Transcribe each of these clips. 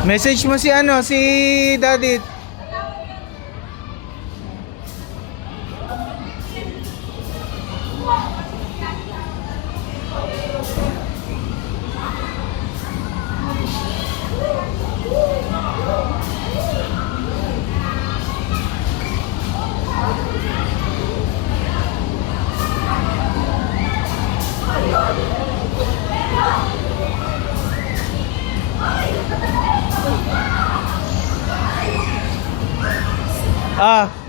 Message mo si ano, si Daddy.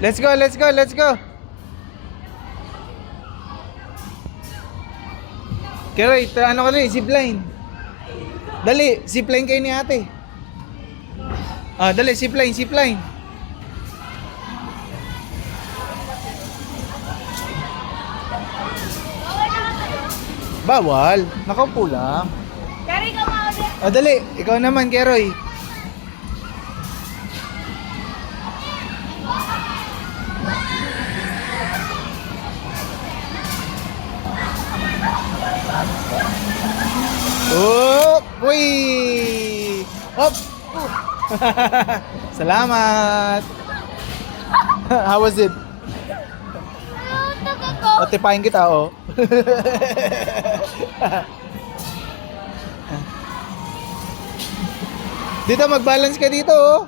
Let's go, let's go, let's go. Keroy, ano ka rin, zipline. Dali, zipline kayo ni ate. Dali, zipline, zipline. Bawal, nakaupo lang. Keroy, ka nga ulit. Dali, ikaw naman, Keroy. Oh, uy! Hop! Salamat! How was it? Nalutok ako. Tipahin kita, oh. Dito, mag-balance ka dito, oh.